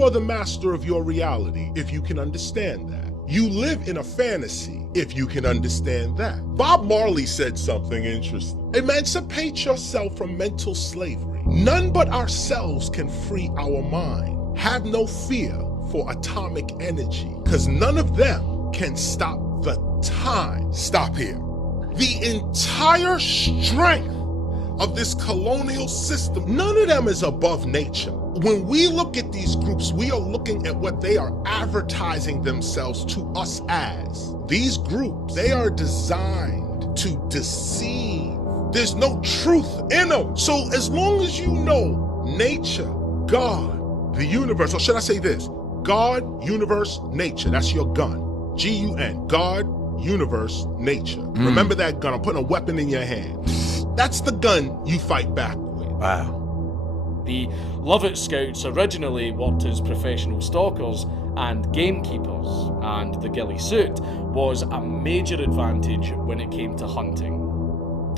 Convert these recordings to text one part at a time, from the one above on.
You are the master of your reality, if you can understand that. You live in a fantasy, if you can understand that. Bob Marley said something interesting. Emancipate yourself from mental slavery. None but ourselves can free our mind. Have no fear for atomic energy, because none of them can stop the time. Stop here. The entire strength of this colonial system, none of them is above nature. When we look at these groups, we are looking at what they are advertising themselves to us as. These groups, they are designed to deceive. There's no truth in them. So as long as you know nature, God, the universe, or should I say this? God, universe, nature, that's your gun. G-U-N, God, universe, nature. Remember that gun, I'm putting a weapon in your hand. That's the gun you fight back with. Wow. The Lovett Scouts originally worked as professional stalkers and gamekeepers, and the ghillie suit was a major advantage when it came to hunting.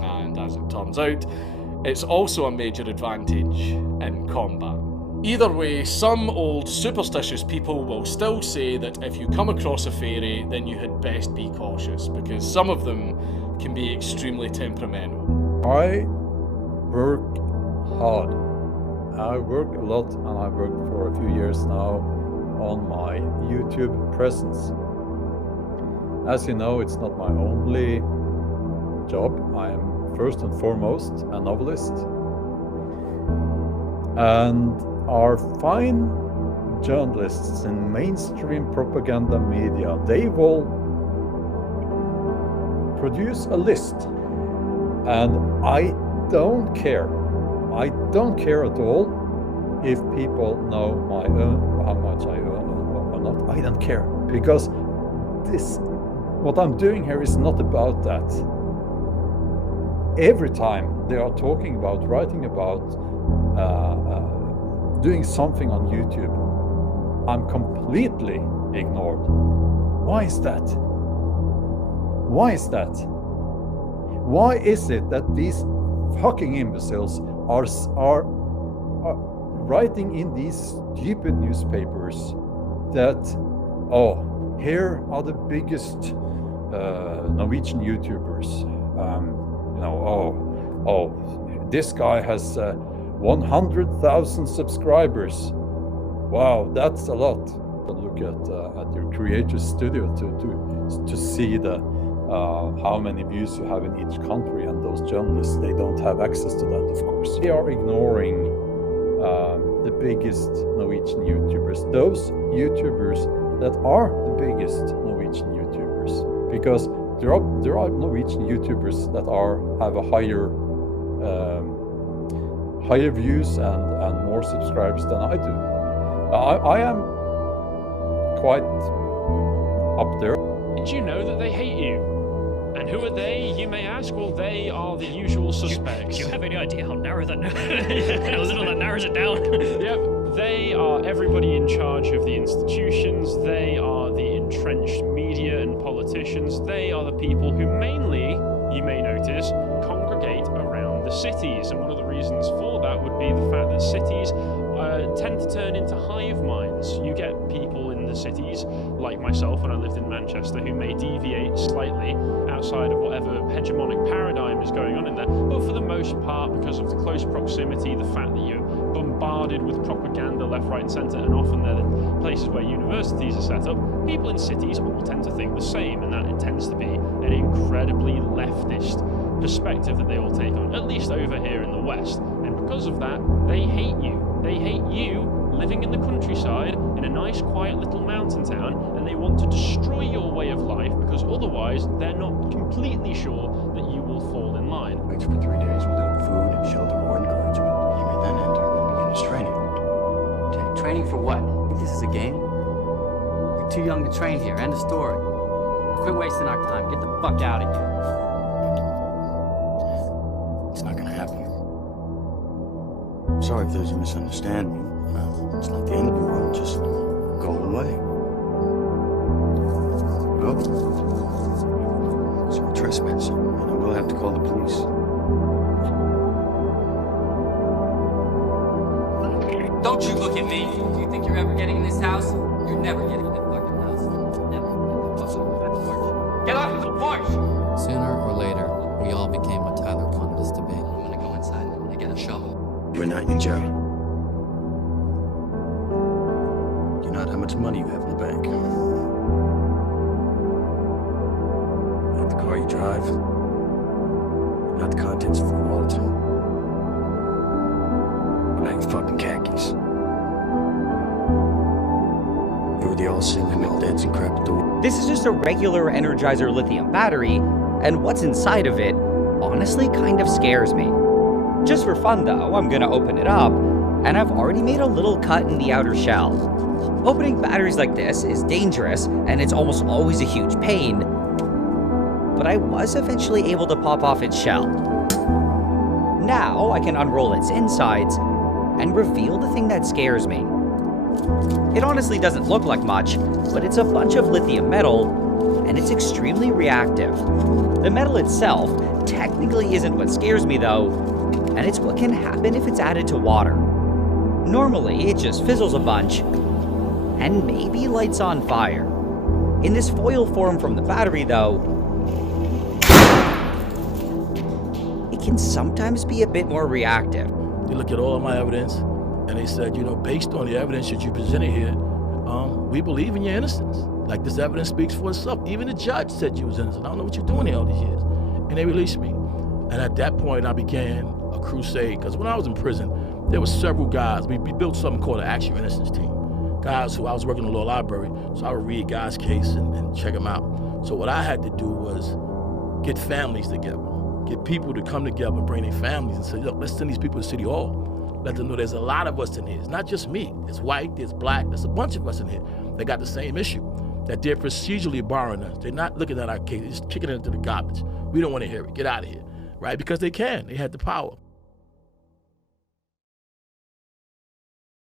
And as it turns out, it's also a major advantage in combat. Either way, some old superstitious people will still say that if you come across a fairy, then you had best be cautious, because some of them can be extremely temperamental. I work hard. I work a lot, and I worked for a few years now on my YouTube presence. As you know, it's not my only job. I am first and foremost a novelist. And our fine journalists in mainstream propaganda media, they will produce a list. And I don't care. I don't care at all if people know how much I earn or not. I don't care, because what I'm doing here is not about that. Every time they are talking about, writing about, doing something on YouTube, I'm completely ignored. Why is that? Why is that? Why is it that these fucking imbeciles are writing in these stupid newspapers that, oh, here are the biggest Norwegian YouTubers. This guy has 100,000 subscribers. Wow, that's a lot. Look at your creator studio to see how many views you have in each country, and those journalists, they don't have access to that, of course. They are ignoring the biggest Norwegian YouTubers, those YouTubers that are the biggest Norwegian YouTubers, because there are Norwegian YouTubers that have a higher views and more subscribers than I do. I am quite up there. Did you know that they hate you? And who are they, you may ask? Well, they are the usual suspects. Do you have any idea how narrow that how little that narrows it down? Yep, they are everybody in charge of the institutions. They are the entrenched media and politicians. They are the people who mainly, you may notice, congregate around the cities. And one of the reasons for that would be the fact that cities tend to turn into hive minds. You get people in the cities, like myself when I lived in Manchester, who may deviate slightly outside of whatever hegemonic paradigm is going on in there, but for the most part, because of the close proximity, the fact that you're bombarded with propaganda left, right and centre, and often they're the places where universities are set up, people in cities all tend to think the same, and that it tends to be an incredibly leftist perspective that they all take on, at least over here in the West. And because of that, they hate you. They hate you living in the countryside in a nice quiet little mountain town, and they want to destroy your way of life because otherwise they're not completely sure that you will fall in line. Waits for 3 days without food, shelter, or encouragement. He may then enter and begin his training. Training for what? Think this is a game? You're too young to train here. End of story. Quit wasting our time. Get the fuck out of here. It's not gonna happen. I'm sorry if there's a misunderstanding. It's not the end of the world. Just go away. Go. It's a trespassing, and I will have to call the police. Don't Don't you look at me. Do you think you're ever getting in this house? You're never getting in that fucking house. Never. Get off the porch! Sooner or later, we all became what Tyler wanted us to be. I'm gonna go inside and get a shovel. We're not in jail. You're not how much money you have in the bank. Not the car you drive. Not the contents of your wallet. Not your fucking khakis. You were the all-seeing, all-deads and crap at the wheel. This is just a regular Energizer lithium battery, and what's inside of it honestly kind of scares me. Just for fun though, I'm gonna open it up, and I've already made a little cut in the outer shell. Opening batteries like this is dangerous, and it's almost always a huge pain, but I was eventually able to pop off its shell. Now I can unroll its insides and reveal the thing that scares me. It honestly doesn't look like much, but it's a bunch of lithium metal, and it's extremely reactive. The metal itself technically isn't what scares me though, and it's what can happen if it's added to water. Normally, it just fizzles a bunch, and maybe lights on fire. In this foil form from the battery though, it can sometimes be a bit more reactive. They look at all of my evidence, and they said, you know, based on the evidence that you presented here, we believe in your innocence. Like, this evidence speaks for itself. Even the judge said you was innocent. I don't know what you're doing here all these years. And they released me. And at that point, I began a crusade. Because when I was in prison, there were several guys. We built something called an Actual Innocence Team. Guys who I was working in the law library, so I would read guys' case and check them out. So what I had to do was get families together. Get people to come together and bring their families and say, look, let's send these people to City Hall. Let them know there's a lot of us in here. It's not just me. It's white, there's black, there's a bunch of us in here that got the same issue, that they're procedurally barring us. They're not looking at our case, they're just kicking it into the garbage. We don't want to hear it. Get out of here, right? Because they can. They had the power.